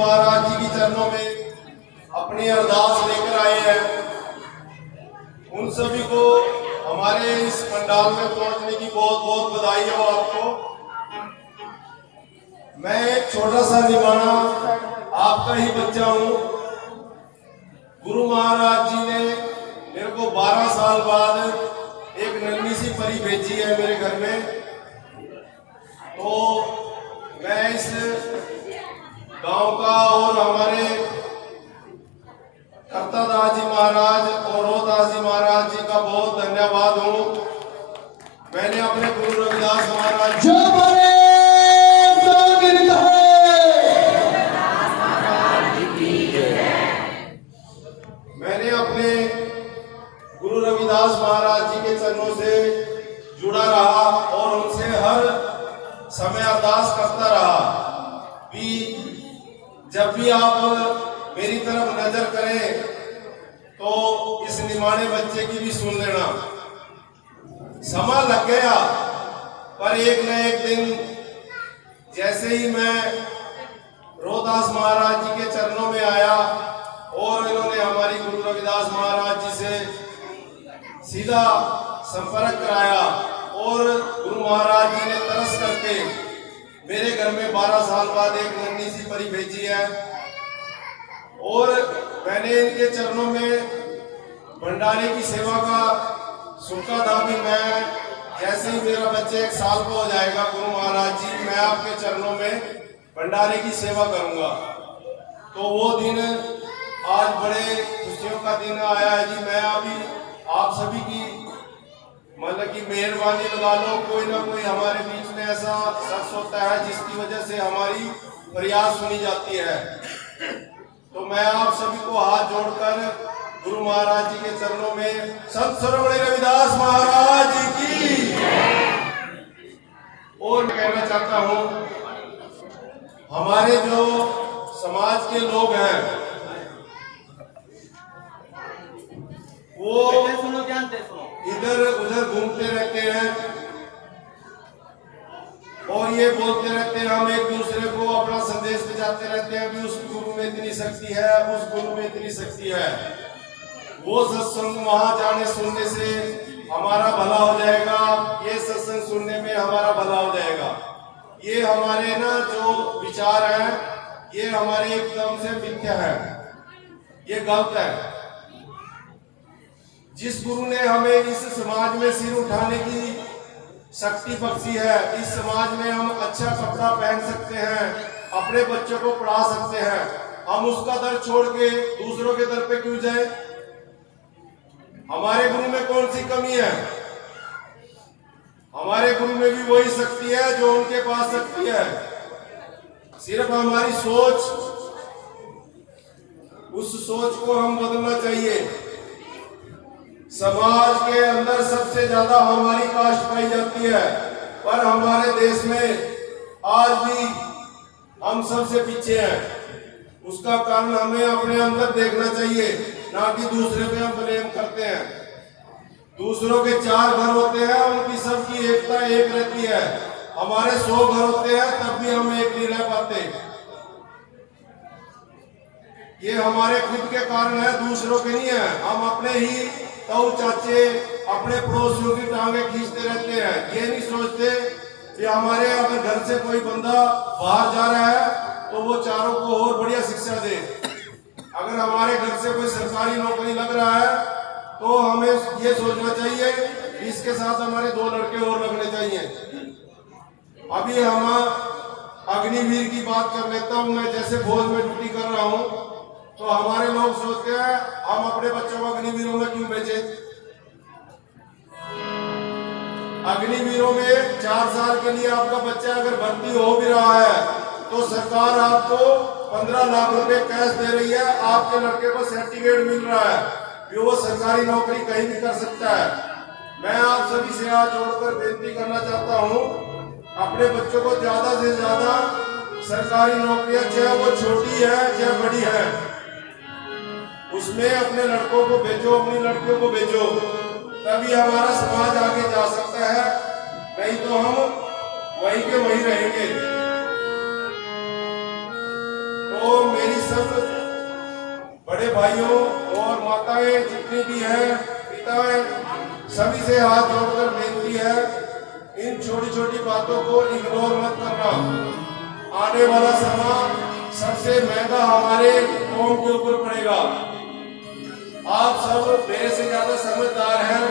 महाराज जी के चरणों में अपनी अरदास लेकर आए हैं, उन सभी को हमारे इस पंडाल में पहुंचने की बहुत बहुत बधाई हो आपको। मैं एक छोटा सा निमाना आपका ही बच्चा हूं। गुरु महाराज जी ने मेरे को 12 साल बाद एक नन्ही सी परी भेजी है मेरे घर में। तो मैं इस गांव का और हमारे कर्तादास जी महाराज और रोहदास जी महाराज जी का बहुत धन्यवाद हूँ। मैंने अपने गुरु रविदास महाराज रविदास महाराज जी के चरणों से जुड़ा रहा और उनसे हर समय अरदास करता रहा कि जब भी आप मेरी तरफ नजर करें तो इस निमाने बच्चे की भी सुन लेना। समय लग गया, पर एक न एक दिन जैसे ही मैं रोहदास महाराज जी के चरणों में आया और इन्होंने हमारी गुरु रविदास महाराज जी से सीधा संपर्क कराया और गुरु महाराज जी ने तरस करके मेरे घर में 12 साल बाद एक नन्ही सी परी भेजी है। और मैंने इनके चरणों में भंडारे की सेवा का सोचा था कि मैं जैसे ही मेरा बच्चा 1 साल का हो जाएगा, गुरु महाराज जी मैं आपके चरणों में भंडारे की सेवा करूंगा। तो वो दिन आज बड़े खुशियों का दिन आया है जी। मैं अभी आप सभी की मतलब कि मेहरबानी लगा लो, कोई ना कोई हमारे बीच में ऐसा शख्स होता है जिसकी वजह से हमारी फरियाद सुनी जाती है। तो मैं आप सभी को हाथ जोड़कर गुरु महाराज जी के चरणों में संत सरवण रविदास महाराज जी की और कहना चाहता हूँ, हमारे जो समाज के लोग हैं वो इधर उधर घूमते रहते हैं और ये बोलते रहते हैं, हम एक दूसरे को अपना संदेश भेजाते रहते हैं कि उस गुरु में इतनी शक्ति है, उस गुरु में इतनी शक्ति है। वो सत्संग वहां जाने सुनने से हमारा भला हो जाएगा, ये सत्संग सुनने में हमारा भला हो जाएगा। ये हमारे ना जो विचार है ये हमारे एकदम से मिथ्या है, ये गलत है। जिस गुरु ने हमें इस समाज में सिर उठाने की शक्ति बख्शी है, इस समाज में हम अच्छा कपड़ा पहन सकते हैं, अपने बच्चों को पढ़ा सकते हैं, हम उसका दर छोड़ के दूसरों के दर पे क्यों जाए? हमारे गुरु में कौन सी कमी है? हमारे गुरु में भी वही शक्ति है जो उनके पास शक्ति है। सिर्फ हमारी सोच, उस सोच को हम बदलना चाहिए। समाज के अंदर सबसे ज्यादा हमारी कास्ट पाई जाती है, पर हमारे देश में आज भी हम सबसे पीछे हैं। उसका कारण हमें अपने अंदर देखना चाहिए, ना कि दूसरे पे हम ब्लेम करते हैं। दूसरों के 4 घर होते हैं, उनकी सबकी एकता एक रहती है। हमारे 100 घर होते हैं, तब भी हम एक नहीं रह पाते। ये हमारे खुद के कारण है, दूसरों के नहीं है। हम अपने ही ताऊ चाचे, अपने पड़ोसियों की टांगे खींचते रहते हैं। ये नहीं सोचते कि हमारे अगर घर से कोई बंदा बाहर जा रहा है तो वो चारों को और बढ़िया शिक्षा दे। अगर हमारे घर से कोई सरकारी नौकरी लग रहा है तो हमें ये सोचना चाहिए इसके साथ हमारे 2 लड़के और लगने चाहिए। अभी हम अग्निवीर की बात कर लेता हूँ। मैं जैसे फौज में ड्यूटी कर रहा हूँ तो हमारे लोग सोचते हैं हम अपने बच्चों को अग्निवीरों में क्यों भेजें? अग्निवीरों में 4 साल के लिए आपका बच्चा अगर भर्ती हो भी रहा है तो सरकार आपको 15 लाख रुपए कैश दे रही है, आपके लड़के को सर्टिफिकेट मिल रहा है कि वो सरकारी नौकरी कहीं भी कर सकता है। मैं आप सभी से हाथ जोड़कर बेनती करना चाहता हूँ, अपने बच्चों को ज्यादा से ज्यादा सरकारी नौकरियां, चाहे वो छोटी है चाहे बड़ी है, उसमें अपने लड़कों को भेजो, अपनी लड़कियों को भेजो, तभी हमारा समाज आगे जा सकता है। नहीं तो हम वहीं के वहीं रहेंगे। तो तो मेरी सब बड़े भाइयों और माताएं जितनी भी हैं, पिताएं, सभी से हाथ जोड़कर बेनती है, इन छोटी छोटी बातों को इग्नोर मत करना। आने वाला समय सबसे महंगा हमारे कौम के ऊपर पड़ेगा। आप सब मेरे से ज्यादा समझदार हैं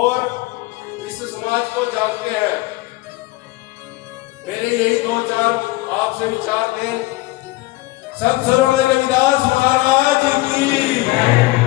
और इस समाज को जानते हैं। मेरे यही दो चार आपसे विचार थे। संत सरोवर रविदास महाराज की